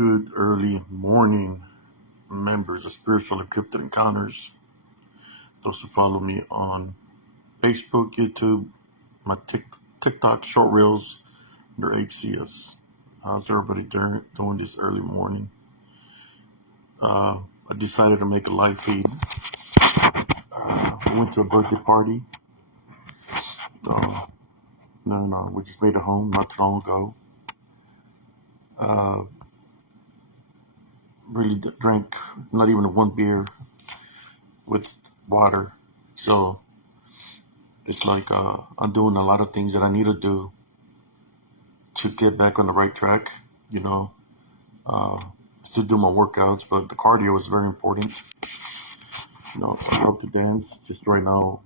Good early morning, members of Spiritual Encrypted Encounters. Those who follow me on Facebook, YouTube, my TikTok short reels, under HCS. How's everybody doing this early morning? I decided to make a live feed. We went to a birthday party. No, we just made it home not too long ago. Really drank not even one beer with water. So it's like I'm doing a lot of things that I need to do to get back on the right track. Still do my workouts, but the cardio is very important. I love to dance. Just right now,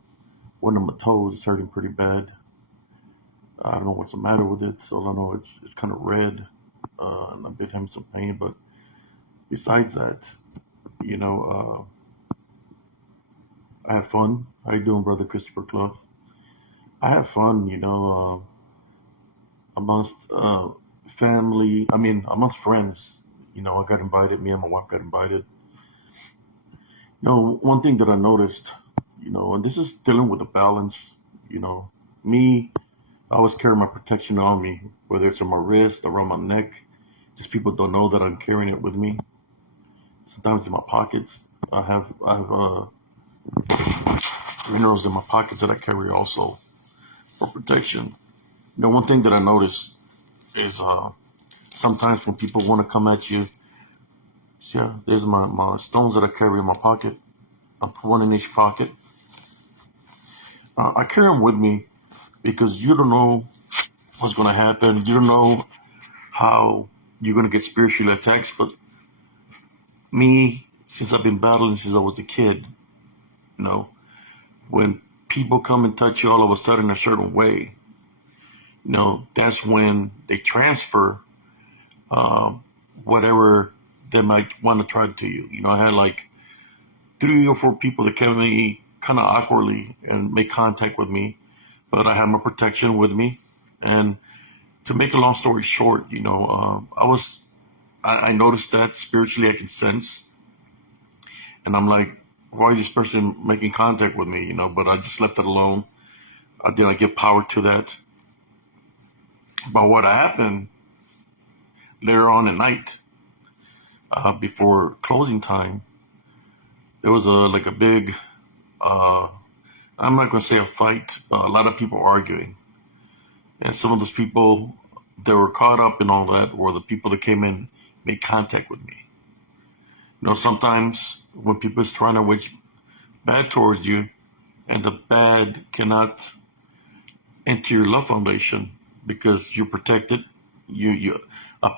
one of my toes is hurting pretty bad. I don't know what's the matter with it, so I don't know. It's kind of red, and I've been having some pain. But besides that, I have fun. How you doing, brother Christopher Clough? I have fun, amongst family. Amongst friends. I got invited. Me and my wife got invited. One thing that I noticed, and this is dealing with the balance. Me, I always carry my protection on me, whether it's on my wrist, around my neck. Just people don't know that I'm carrying it with me. Sometimes in my pockets, I have minerals in my pockets that I carry also for protection. One thing that I noticed is sometimes when people want to come at you, there's my stones that I carry in my pocket. I put one in each pocket. I carry them with me because you don't know what's going to happen. You don't know how you're going to get spiritually attacked. But me, since I've been battling since I was a kid, when people come and touch you all of a sudden a certain way, that's when they transfer whatever they might want to try to you. I had like 3 or 4 people that came to me kind of awkwardly and make contact with me, but I have my protection with me. And to make a long story short, I noticed that spiritually I can sense, and I'm like, why is this person making contact with me? But I just left it alone. I didn't give power to that. But what happened later on at night, before closing time, there was a big, I'm not going to say a fight, but a lot of people arguing. And some of those people that were caught up in all that were the people that came in, made contact with me. Sometimes when people is trying to wish bad towards you, and the bad cannot enter your love foundation because you're protected. I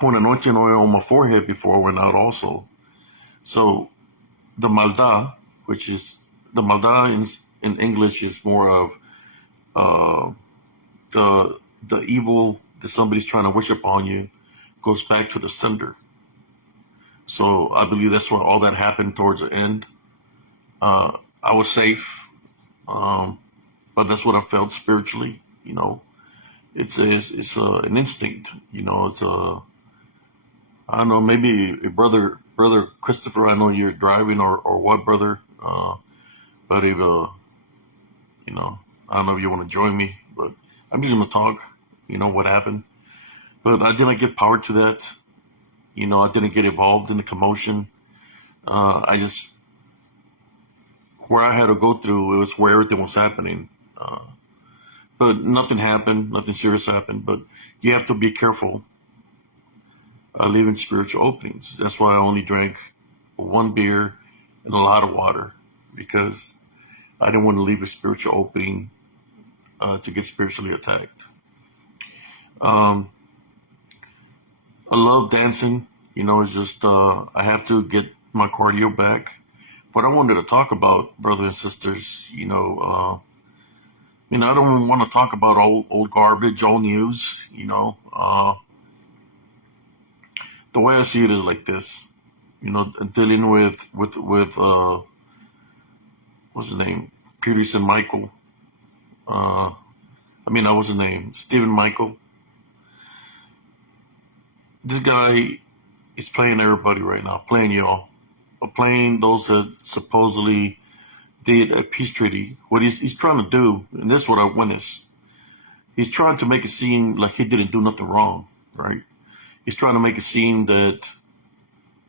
put anointing oil on my forehead before I went out also. So the maldad, in English is more of the evil that somebody's trying to wish upon you, goes back to the sender. So I believe that's where all that happened towards the end. I was safe, but that's what I felt spiritually. It's an instinct. It's I don't know, maybe brother Christopher. I know you're driving or what, brother. But if I don't know if you want to join me, but I'm just gonna talk. What happened, but I didn't give power to that. I didn't get involved in the commotion. I just, where I had to go through, it was where everything was happening. But nothing happened, nothing serious happened. But you have to be careful leaving spiritual openings. That's why I only drank 1 beer and a lot of water, because I didn't want to leave a spiritual opening to get spiritually attacked. I love dancing. It's just I have to get my cardio back. But I wanted to talk about, brothers and sisters, I don't want to talk about old garbage, old news, the way I see it is like this, dealing with what's his name? Peterson Michael. What's his name? Stephen Michael. This guy He's playing everybody right now, playing y'all, playing those that supposedly did a peace treaty. What he's trying to do, and this is what I witnessed, he's trying to make it seem like he didn't do nothing wrong, right? He's trying to make it seem that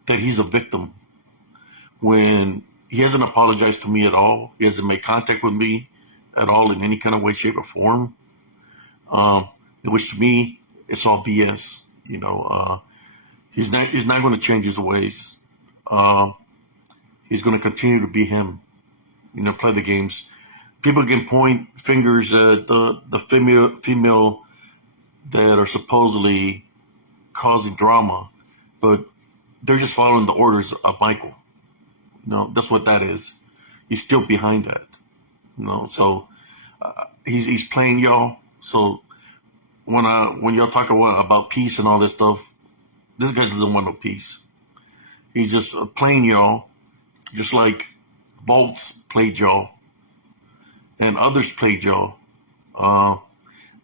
he's a victim when he hasn't apologized to me at all. He hasn't made contact with me at all in any kind of way, shape, or form. Um, which to me, it's all BS. He's not going to change his ways. Uh, he's going to continue to be him. Play the games. People can point fingers at the female that are supposedly causing drama, but they're just following the orders of Michael. That's what that is. He's still behind that. So he's playing y'all. So when y'all talk about peace and all this stuff, this guy doesn't want no peace. He's just playing y'all, just like Volts played y'all and others played y'all.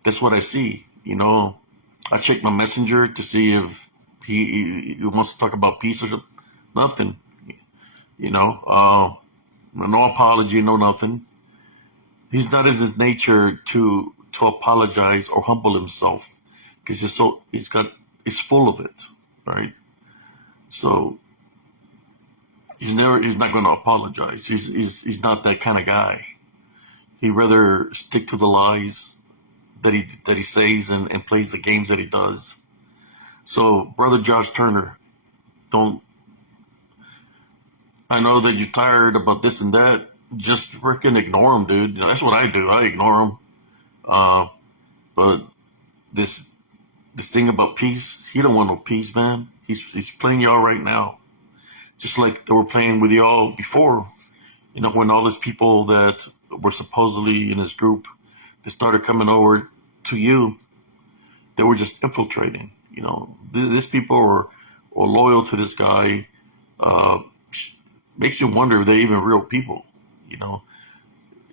That's what I see. I check my messenger to see if he wants to talk about peace or something. Nothing. No apology, no nothing. He's not in his nature to apologize or humble himself because he's full of it, right? So he's not going to apologize. He's not that kind of guy. He'd rather stick to the lies that he says and plays the games that he does. So, brother Josh Turner, I know that you're tired about this and that. Just freaking ignore him, dude. That's what I do. I ignore him. But this thing about peace, he don't want no peace, man. He's playing y'all right now, just like they were playing with y'all before. When all these people that were supposedly in his group, they started coming over to you, they were just infiltrating. These people are loyal to this guy. Makes you wonder if they're even real people.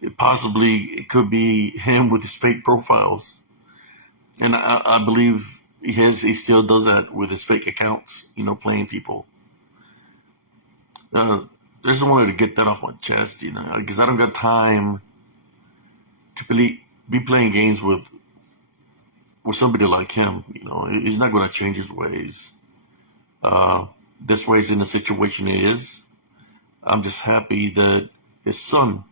It could be him with his fake profiles, and I believe he still does that with his fake accounts. Playing people. I just wanted to get that off my chest, because I don't got time to be playing games with somebody like him. He's not going to change his ways. This way he's in the situation he is. I'm just happy that his son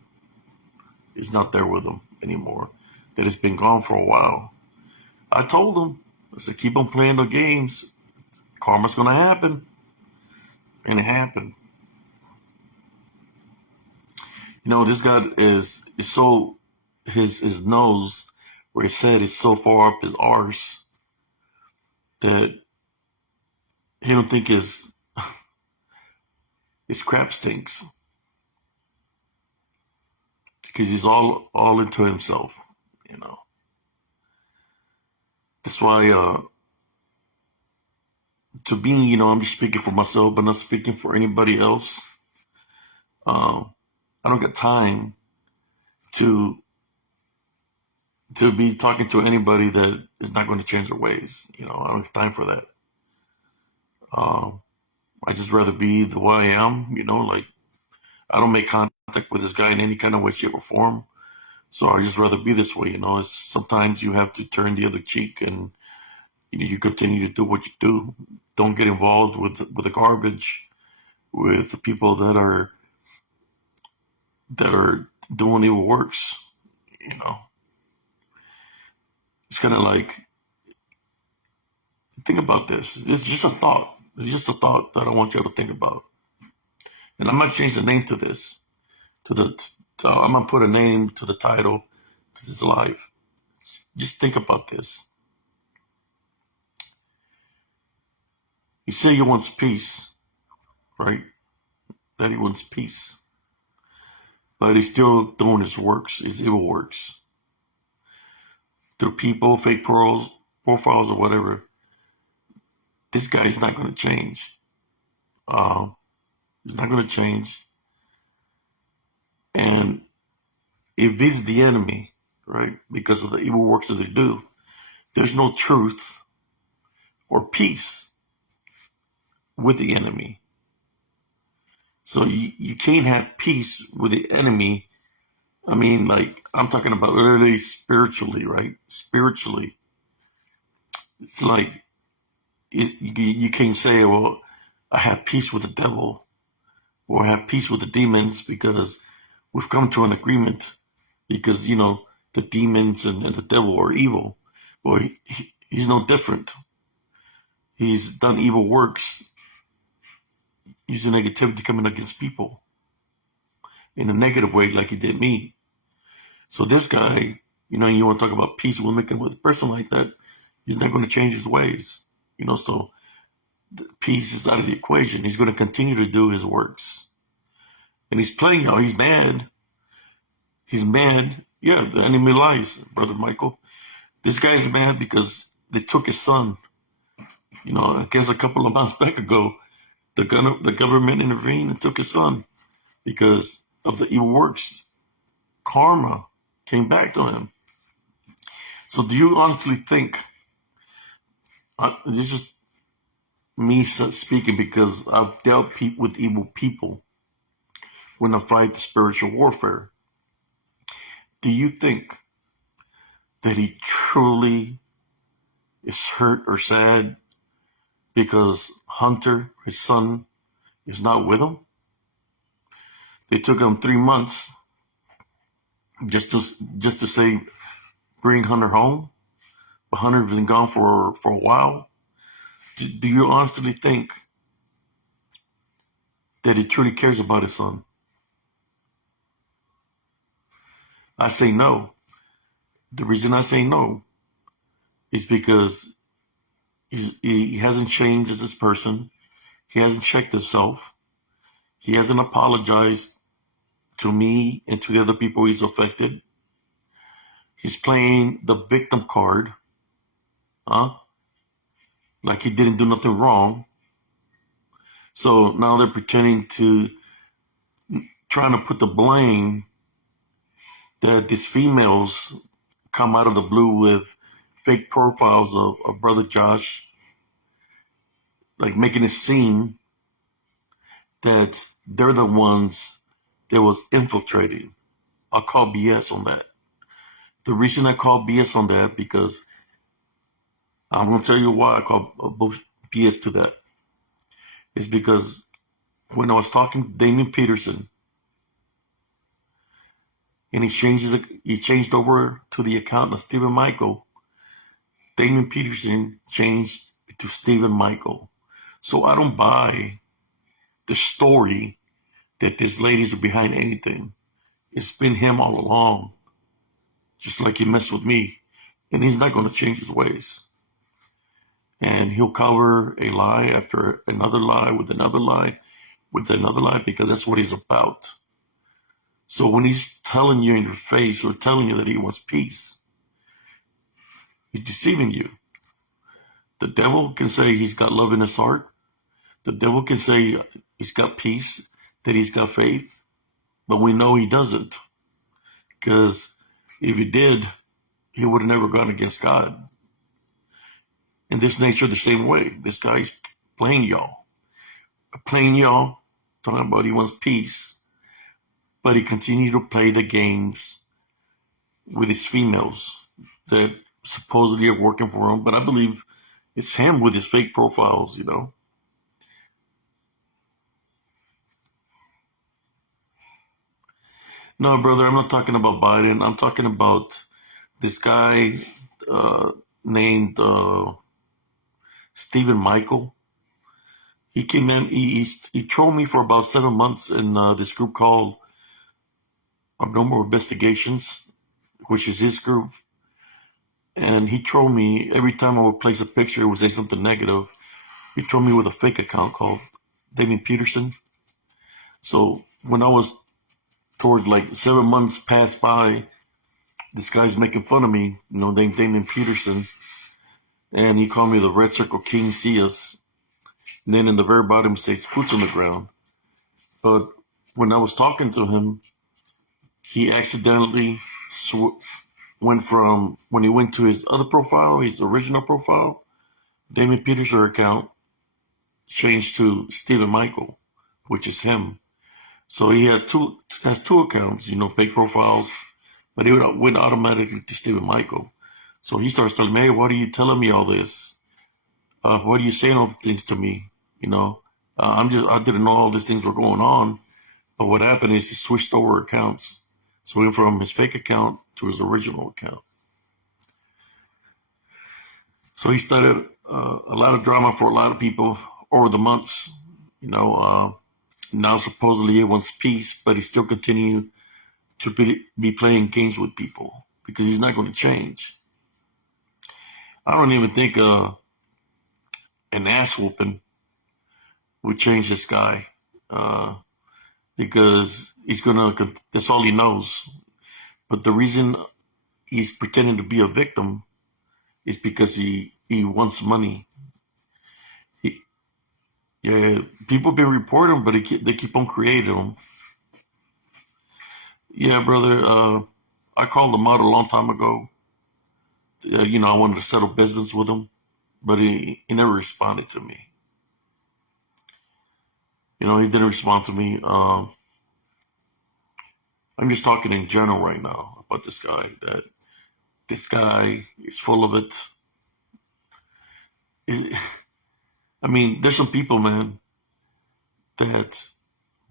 is not there with him anymore, that has been gone for a while. I told him, I said, keep on playing the games. Karma's going to happen. And it happened. This guy is so, his nose, where he said, is so far up his arse that he don't think his crap stinks. Because he's all into himself, That's why, to me, I'm just speaking for myself, but not speaking for anybody else. I don't got time to be talking to anybody that is not going to change their ways. I don't have time for that. I just rather be the way I am, like I don't make contact with this guy in any kind of way, shape, or form. So I just rather be this way, Sometimes you have to turn the other cheek and you continue to do what you do. Don't get involved with the garbage, with the people that are doing evil works. It's kind of like, think about this. It's just a thought. It's just a thought that I want you to think about. And I'm gonna change the name to this. I'm gonna put a name to the title. This is live. Just think about this. You say he wants peace, right? That he wants peace. But he's still doing his works, his evil works. Through people, fake profiles or whatever. This guy's not going to change. He's not going to change. And if he's the enemy, right, because of the evil works that they do, there's no truth or peace with the enemy. So you can't have peace with the enemy. I mean, like, I'm talking about literally spiritually, right? Spiritually. It's like you can't say, well, I have peace with the devil or I have peace with the demons because we've come to an agreement because, the demons and the devil are evil. Well, he's no different. He's done evil works using negativity coming against people in a negative way like he did me. So this guy, you want to talk about peace with making with a person like that, he's not going to change his ways. So peace is out of the equation. He's going to continue to do his works. And he's playing now. He's mad. He's mad. Yeah, the enemy lies, Brother Michael. This guy's mad because they took his son. I guess a couple of months back ago, the government intervened and took his son because of the evil works. Karma came back to him. So do you honestly think, this is me speaking because I've dealt with evil people when I fight spiritual warfare. Do you think that he truly is hurt or sad because Hunter, his son, is not with him? They took him 3 months just to say bring Hunter home, but Hunter has been gone for a while. Do you honestly think that he truly cares about his son? I say no. The reason I say no is because he hasn't changed as this person. He hasn't checked himself. He hasn't apologized to me and to the other people he's affected. He's playing the victim card, like he didn't do nothing wrong. So now they're pretending to, trying to put the blame that these females come out of the blue with fake profiles of Brother Josh, like making it seem that they're the ones that was infiltrating. I'll call BS on that. The reason I call BS on that, because I'm going to tell you why I call BS to that, is because when I was talking to Damien Peterson, and he changed over to the account of Stephen Michael, Damien Peterson changed to Stephen Michael. So I don't buy the story that these ladies are behind anything. It's been him all along, just like he messed with me. And he's not going to change his ways. And he'll cover a lie after another lie with another lie with another lie, because that's what he's about. So when he's telling you in your face or telling you that he wants peace, he's deceiving you. The devil can say he's got love in his heart. The devil can say he's got peace, that he's got faith, but we know he doesn't. Because if he did, he would have never gone against God. And this nature the same way. This guy's playing y'all. Talking about he wants peace, but he continued to play the games with his females that supposedly are working for him. But I believe it's him with his fake profiles, No, brother, I'm not talking about Biden. I'm talking about this guy named Stephen Michael. He came in, he trolled me for about 7 months in this group called Abnormal Investigations, which is his group. And he trolled me every time I would place a picture, it would say something negative. He trolled me with a fake account called Damien Peterson. So when I was towards like 7 months passed by, this guy's making fun of me, named Damien Peterson. And he called me the Red Circle King Cias. And then in the very bottom says boots on the ground. But when I was talking to him, he accidentally went from, when he went to his other profile, his original profile, Damien Peterson account, changed to Stephen Michael, which is him. So he has two accounts, fake profiles, but he went automatically to Stephen Michael. So he starts telling me, hey, why are you telling me all this? Why are you saying all the things to me? I didn't know all these things were going on. But what happened is he switched over accounts. So he went from his fake account to his original account. So he started a lot of drama for a lot of people over the months. Now supposedly he wants peace, but he still continues to be playing games with people because he's not going to change. I don't even think an ass whooping would change this guy because that's all he knows. But the reason he's pretending to be a victim is because he wants money. People been reporting him, but they keep on creating him. Yeah, brother, I called him out a long time ago. I wanted to settle business with him, but he never responded to me. He didn't respond to me. I'm just talking in general right now about this guy, that this guy is full of it. There's some people, man, that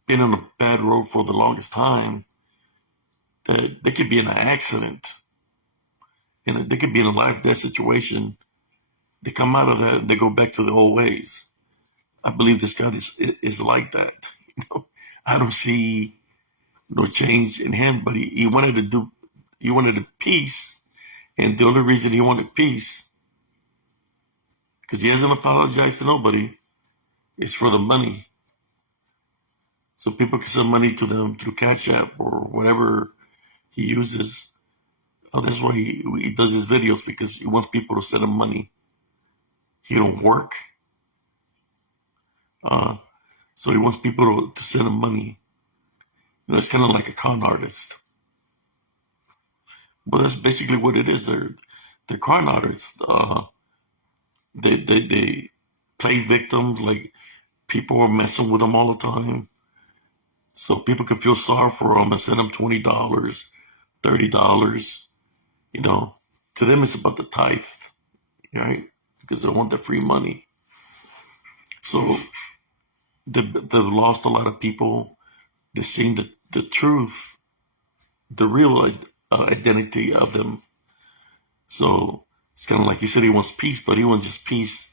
been on a bad road for the longest time, that they could be in an accident, and they could be in a life-death situation. They come out of that and they go back to the old ways. I believe this guy is like that. I don't see no change in him, but he wanted peace, and the only reason he wanted peace, because he hasn't apologized to nobody, is for the money. So people can send money to them through Cash App or whatever he uses. That's why he does his videos, because he wants people to send him money. He don't work. So he wants people to send him money. It's kind of like a con artist. But that's basically what it is. They're con artists. They play victims, like people are messing with them all the time. So people can feel sorry for them and send them $20, $30. To them it's about the tithe, right? Because they want the free money. So they've lost a lot of people. They've seen the truth, the real identity of them. So it's kind of like he said he wants peace, but he wants just peace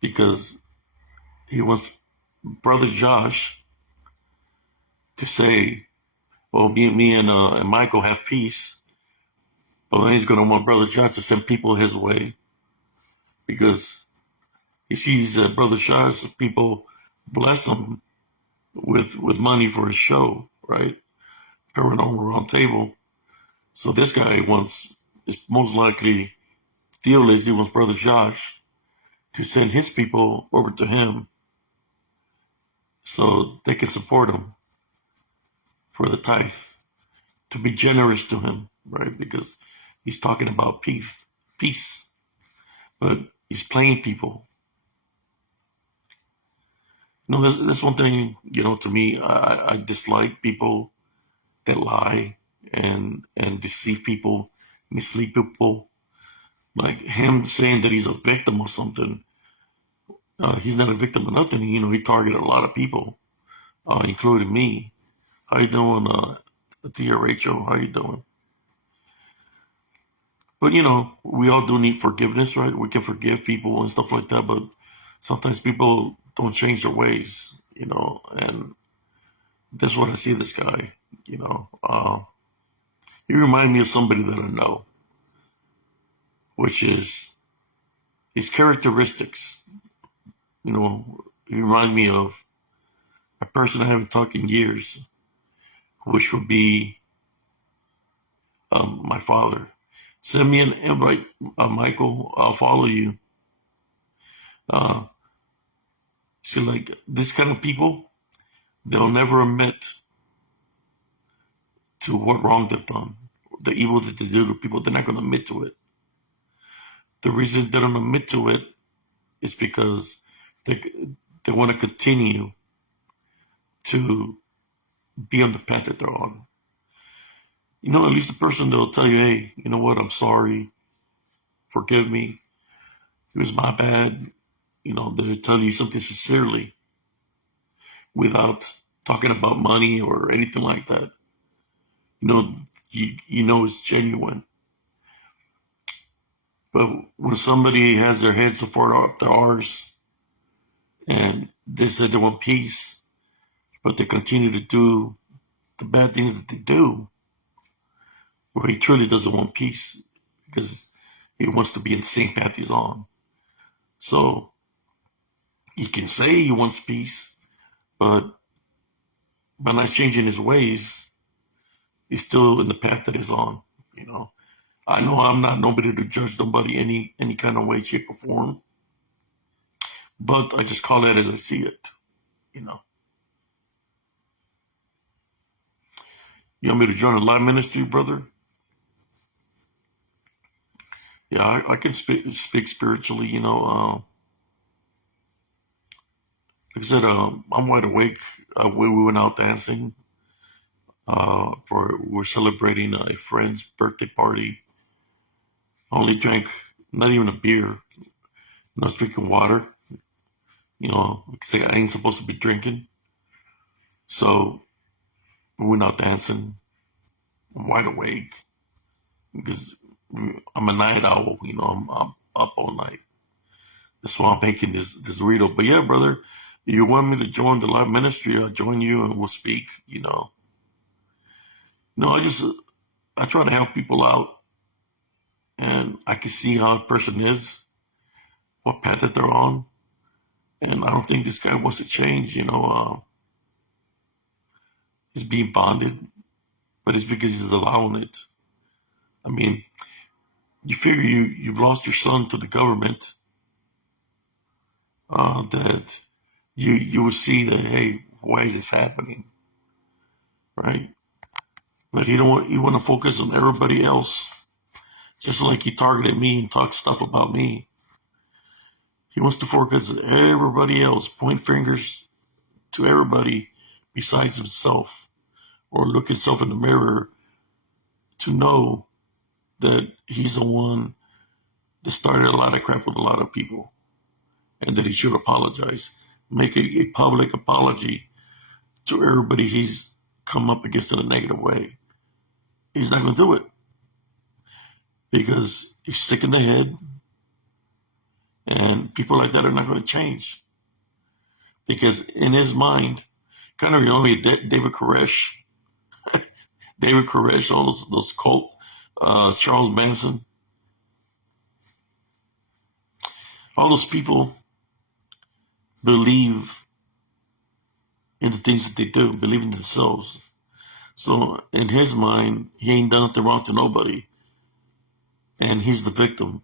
because he wants Brother Josh to say, well, me and Michael have peace, but then he's going to want Brother Josh to send people his way because he sees Brother Josh, people bless him with money for his show, right? Paranormal Round Table. So this guy is most likely, deal is he wants Brother Josh to send his people over to him so they can support him for the tithe, to be generous to him, right? Because he's talking about peace, but he's playing people. There's one thing, to me, I dislike people that lie and deceive people, mislead people. Like him saying that he's a victim of something. He's not a victim of nothing. He targeted a lot of people, including me. How you doing, Tia Rachel? How you doing? But, we all do need forgiveness, right? We can forgive people and stuff like that, but sometimes people don't change their ways, and that's what I see this guy, He remind me of somebody that I know, which is his characteristics. He remind me of a person I haven't talked in years, which would be my father. Send me an invite, Michael. I'll follow you. See, like this kind of people, they'll never admit to what wrong they've done, the evil that they do to people. They're not going to admit to it. The reason they don't admit to it is because they want to continue to be on the path that they're on. At least the person that will tell you, hey, you know what, I'm sorry, forgive me, it was my bad. They'll tell you something sincerely without talking about money or anything like that. It's genuine. But when somebody has their head so far up their arse and they said they want peace, but they continue to do the bad things that they do, well, he truly doesn't want peace because he wants to be in the same path he's on. So he can say he wants peace, but by not changing his ways, he's still in the path that he's on. I know I'm not nobody to judge nobody any kind of way, shape, or form, but I just call it as I see it. You want me to join a live ministry, brother? Yeah, I can speak spiritually. Like I said, I'm wide awake. We went out dancing. We're celebrating a friend's birthday party. I only drank not even a beer. I was drinking water. Because I ain't supposed to be drinking. So we went out dancing. I'm wide awake because I'm a night owl. I'm up all night. That's why I'm making this read. But yeah, brother, you want me to join the live ministry? I'll join you and we'll speak. I try to help people out, and I can see how a person is, what path that they're on, and I don't think this guy wants to change. He's being bonded, but it's because he's allowing it. I mean, you figure you've lost your son to the government, that you will see that, hey, why is this happening, right? But you want to focus on everybody else, just like he targeted me and talked stuff about me. He wants to focus on everybody else, point fingers to everybody besides himself, or look himself in the mirror to know that he's the one that started a lot of crap with a lot of people, and that he should apologize, make a public apology to everybody he's come up against in a negative way. He's not going to do it because he's sick in the head, and people like that are not going to change because in his mind, kind of remember me of David Koresh. David Koresh, all those cult, Charles Manson, all those people believe in the things that they do, believe in themselves. So in his mind, he ain't done nothing wrong to nobody, and he's the victim.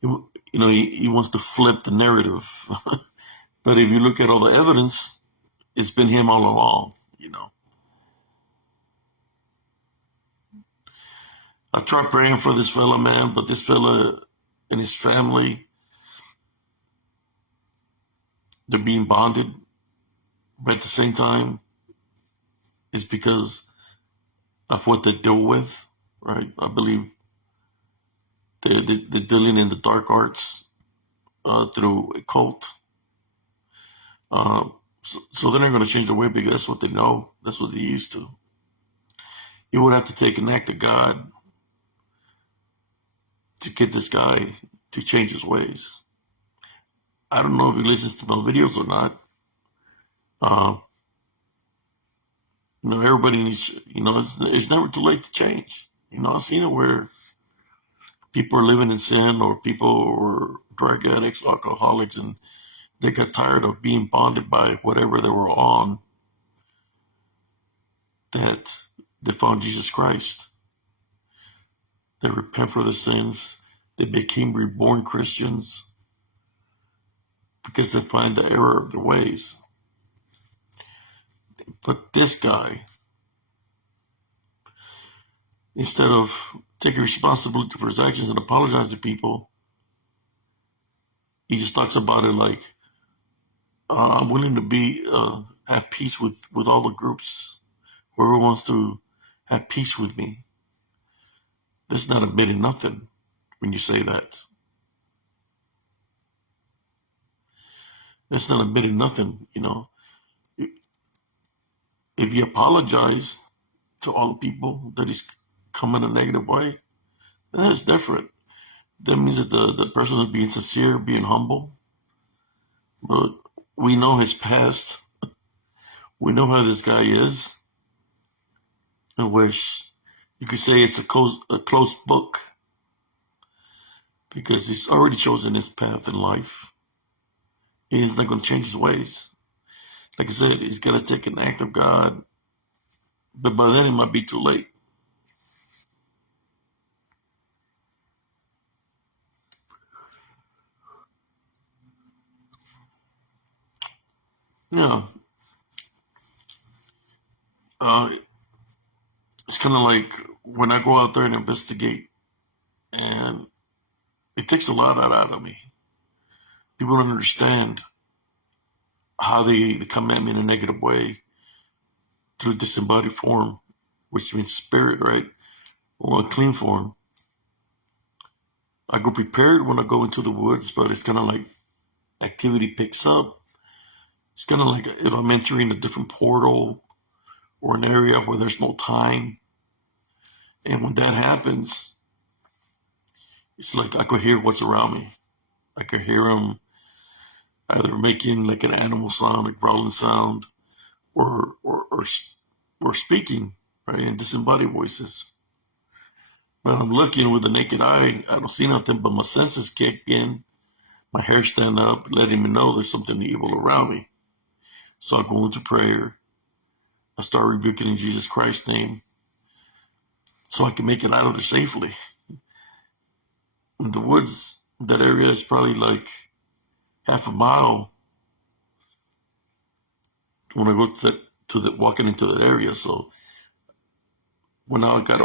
He wants to flip the narrative. But if you look at all the evidence, it's been him all along. I tried praying for this fella, man, but this fella and his family, they're being bonded. But at the same time, it's because of what they deal with, right? I believe they're dealing in the dark arts through a cult. So they're not going to change their way because that's what they know. That's what they're used to. You would have to take an act of God to get this guy to change his ways. I don't know if he listens to my videos or not. Everybody needs, it's never too late to change. I've seen it where people are living in sin, or people were drug addicts, alcoholics, and they got tired of being bonded by whatever they were on, that they found Jesus Christ. They repent for their sins. They became reborn Christians because they find the error of their ways. But this guy, instead of taking responsibility for his actions and apologize to people, He just talks about it like, I'm willing to be have peace with all the groups. Whoever wants to have peace with me. That's not admitting nothing when you say that. That's not admitting nothing, you know. If you apologize to all the people that he's come in a negative way, then that's different. That means that the person is being sincere, being humble. But we know his past. We know how this guy is, in which you could say it's a closed book because he's already chosen his path in life. He's not going to change his ways. Like I said, he's got to take an act of God, but by then it might be too late. Yeah, uh, it's kind of like when I go out there and investigate, and it takes a lot out of me. People don't understand how they come at me in a negative way through disembodied form, which means spirit, right? Or a clean form. I go prepared when I go into the woods, but it's kind of like activity picks up. It's kind of like if I'm entering a different portal or an area where there's no time. And when that happens, it's like I could hear what's around me. I could hear them either making like an animal sound, like growling sound, or speaking, right, in disembodied voices. But I'm looking with the naked eye. I don't see nothing, but my senses kick in. My hair stand up, letting me know there's something evil around me. So I go into prayer. I start rebuking in Jesus Christ's name so I can make it out of there safely. In the woods, that area is probably like half a mile when I go to the walking into that area. So when I got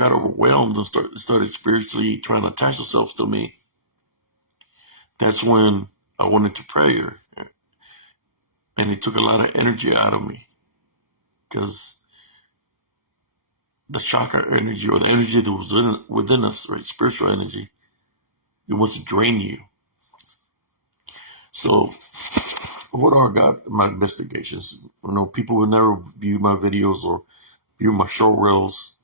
overwhelmed and started spiritually trying to attach themselves to me, that's when I went into prayer, and it took a lot of energy out of me because the chakra energy or the energy that was within us, right, spiritual energy, it wants to drain you. So what are my investigations? You know, people would never view my videos or view my show reels.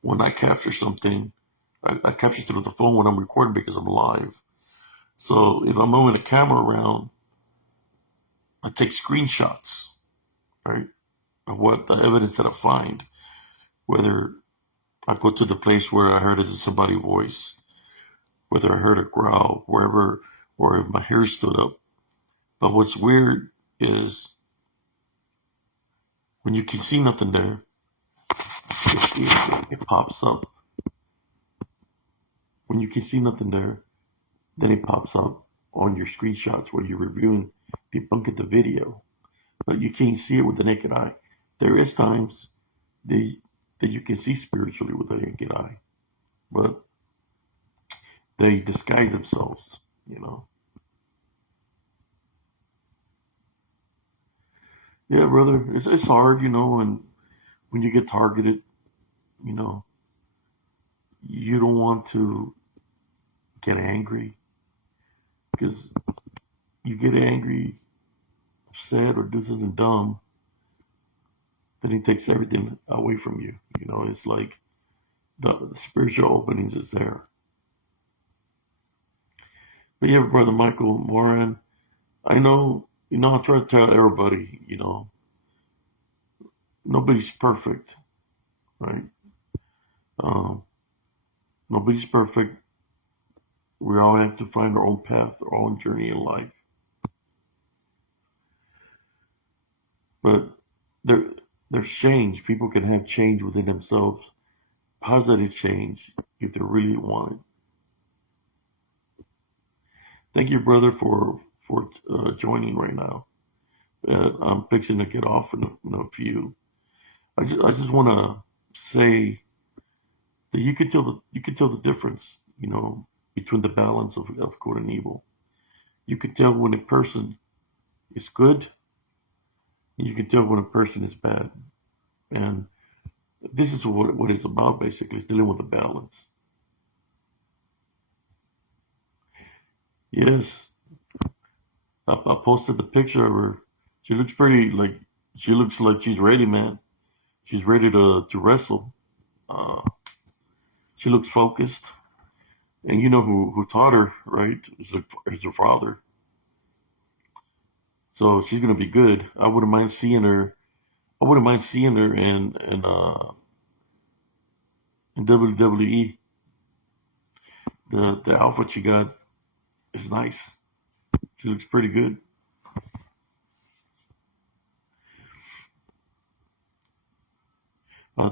When I capture something, I capture it through the phone when I'm recording because I'm live. So if I'm moving a camera around, I take screenshots, right, of what the evidence that I find. Whether I go to the place where I heard it in somebody's voice, whether I heard a growl, wherever, or if my hair stood up. But what's weird is when you can see nothing there, it pops up. When you can see nothing there, then it pops up on your screenshots where you're reviewing, debunking the video. But you can't see it with the naked eye. There is times that you can see spiritually with the naked eye, but they disguise themselves, you know. Yeah, brother, it's hard, you know, and when you get targeted, you know, you don't want to get angry because you get angry, upset, or do something dumb, then it takes everything away from you. You know, it's like the spiritual openings is there. But yeah, brother Michael Moran, I know, you know, I try to tell everybody, you know, nobody's perfect, right? Um, nobody's perfect. We all have to find our own path, our own journey in life. But there, there's change. People can have change within themselves, positive change, if they really want it. Thank you, brother, for joining right now. I'm fixing to get off in a few. I just want to say that you can tell the difference, you know, between the balance of good and evil. You can tell when a person is good, and you can tell when a person is bad. And this is what it's about, basically. It's dealing with the balance. Yes, I posted the picture of her. She looks pretty, she looks like she's ready, man. She's ready to wrestle. Uh, she looks focused. And you know who taught her, right? Is her father. So she's gonna be good. I wouldn't mind seeing her. I wouldn't mind seeing her in WWE. The outfit she got is nice. She looks pretty good.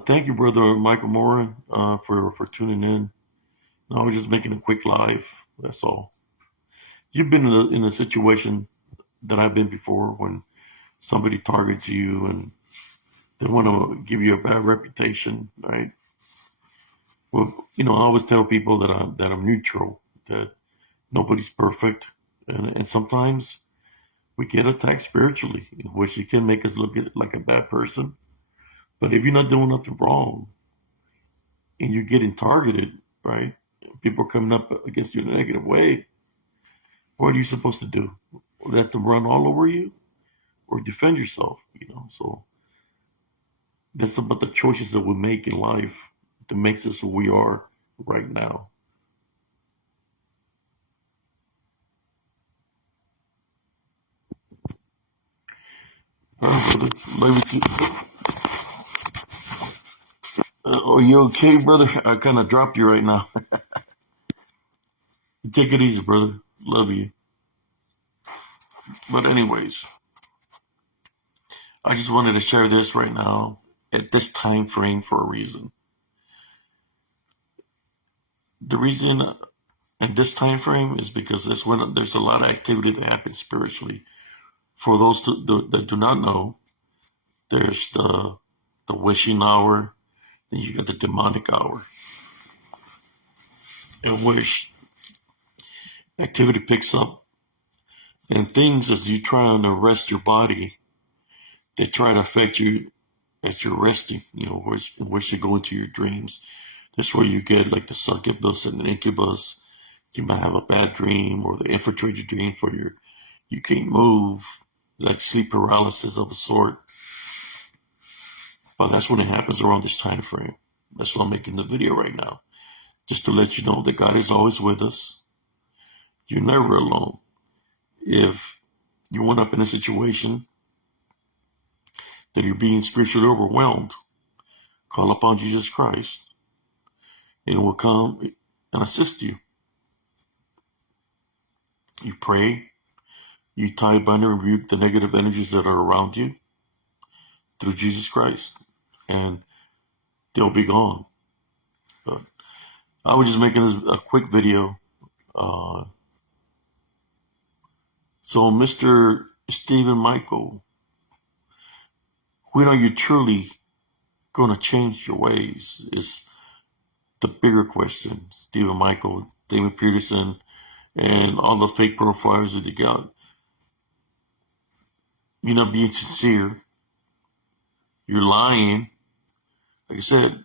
Thank you, brother Michael Moran, for tuning in. I was just making a quick live. That's all. You've been in a situation that I've been before when somebody targets you and they want to give you a bad reputation, right? Well, I always tell people that I'm neutral, that nobody's perfect, and sometimes we get attacked spiritually, which it can make us look like a bad person. But if you're not doing nothing wrong and you're getting targeted, right? People are coming up against you in a negative way. What are you supposed to do? Let them run all over you, or defend yourself? So that's about the choices that we make in life that makes us who we are right now. All right, brother. Are you okay, brother? I kind of dropped you right now. Take it easy, brother. Love you. But anyways, I just wanted to share this right now at this time frame for a reason. The reason at this time frame is because that's when there's a lot of activity that happens spiritually. For those that do not know, there's the wishing hour, then you got the demonic hour, in which activity picks up and things as you trying to rest your body, they try to affect you as you're resting, which you go into your dreams. That's where you get like the succubus and the incubus. You might have a bad dream or the infiltrated dream for you can't move, like sleep paralysis of a sort. But that's when it happens around this time frame. That's why I'm making the video right now. Just to let you know that God is always with us. You're never alone. If you went up in a situation that you're being spiritually overwhelmed, call upon Jesus Christ and it will come and assist you. You pray, you tie, bind, and rebuke the negative energies that are around you through Jesus Christ, and they'll be gone. But I was just making this a quick video. So, Mr. Stephen Michael, when are you truly going to change your ways? Is the bigger question. Stephen Michael, David Peterson, and all the fake profiles that you got. You're not being sincere. You're lying. Like I said,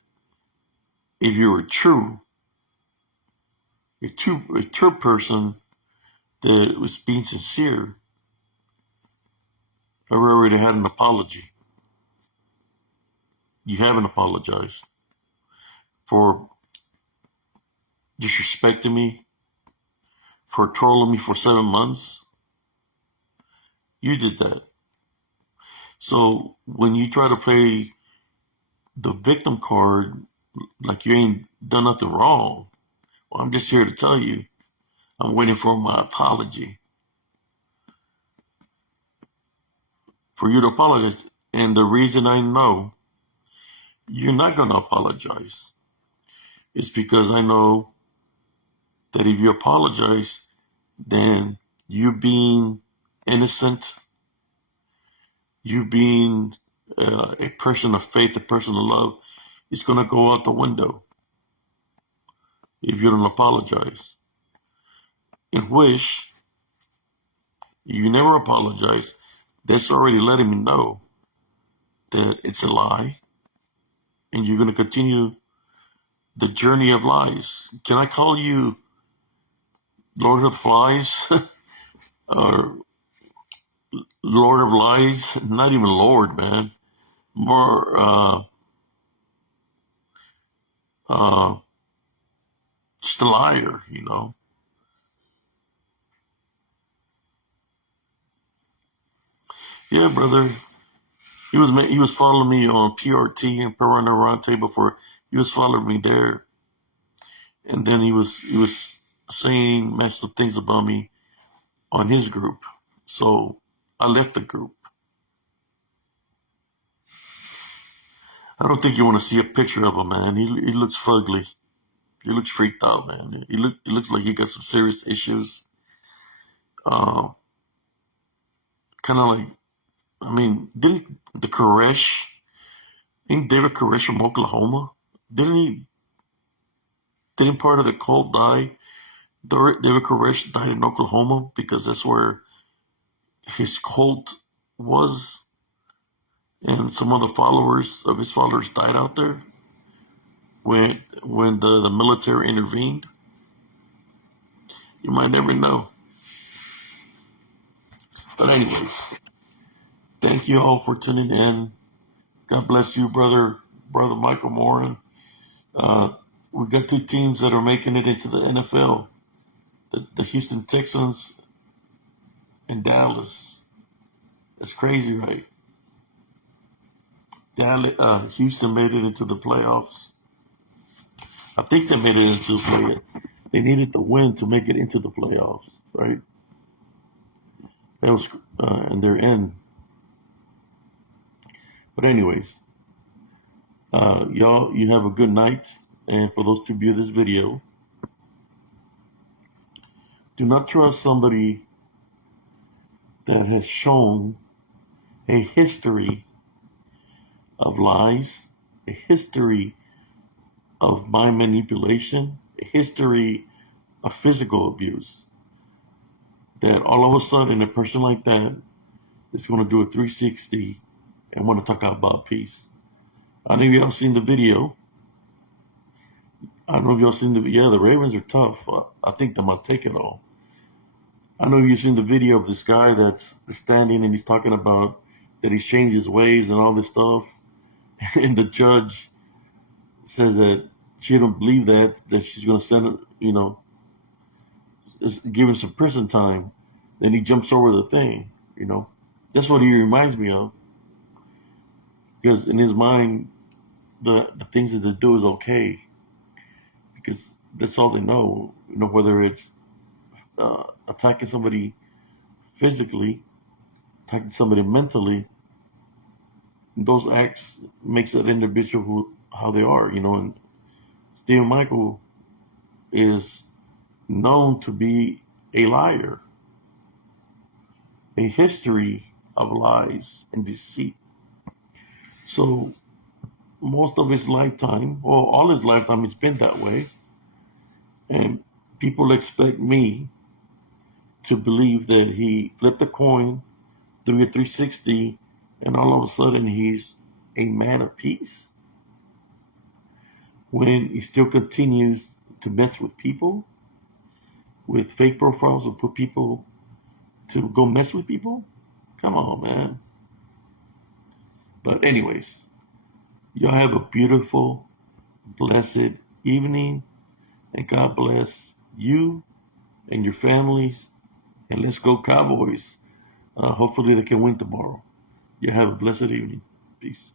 if you were true, a true person that was being sincere, I already had an apology. You haven't apologized for disrespecting me, for trolling me for 7 months. You did that. So when you try to play the victim card like you ain't done nothing wrong, well, I'm just here to tell you, I'm waiting for my apology. For you to apologize. And the reason I know you're not going to apologize is because I know that if you apologize, then you being innocent, you being a person of faith, a person of love, is going to go out the window if you don't apologize. In which You never apologize. That's already letting me know that it's a lie, and you're going to continue the journey of lies. Can I call you Lord of the Flies or Lord of Lies? Not even Lord, man. More uh, just a liar, you know. Yeah, brother. He was following me on PRT and Piranha Roundtable before. He was following me there, and then he was saying messed up things about me on his group. So I left the group. I don't think you want to see a picture of him, man. He looks fugly. He looks freaked out, man. He looks like he got some serious issues. Uh, kind of like, I mean, didn't David Koresh from Oklahoma? Didn't he? Didn't part of the cult die? David Koresh died in Oklahoma because that's where his cult was, and some other followers of his followers died out there when the military intervened. You might never know. But anyways, thank you all for tuning in. God bless you, brother Michael Morin. We got two teams that are making it into the NFL: the Houston Texans and Dallas. It's crazy, right? Houston made it into the playoffs. I think they made it into the playoffs. They needed the win to make it into the playoffs, right? That was, and they're in. But anyways, y'all, you have a good night. And for those who view this video, do not trust somebody that has shown a history of lies, a history of mind manipulation, a history of physical abuse. That all of a sudden a person like that is going to do a 360 and want to talk about peace. I know y'all seen the video. I don't know if y'all seen the Ravens are tough. I think they might take it all. I know you've seen the video of this guy that's standing and he's talking about that he's changed his ways and all this stuff. And the judge says that she don't believe that she's going to send it, give him some prison time. Then he jumps over the thing, That's what he reminds me of. Because in his mind, the things that they do is okay. Because that's all they know, whether it's attacking somebody physically, attacking somebody mentally, those acts makes that individual how they are, and Stephen Michael is known to be a liar, a history of lies and deceit. So most of his lifetime, or all his lifetime, it's been that way. And people expect me to believe that he flipped a coin, threw a 360, and all of a sudden he's a man of peace. When he still continues to mess with people, with fake profiles, and put people to go mess with people? Come on, man. But anyways, y'all have a beautiful, blessed evening, and God bless you and your families, and let's go Cowboys. Hopefully they can win tomorrow. You have a blessed evening. Peace.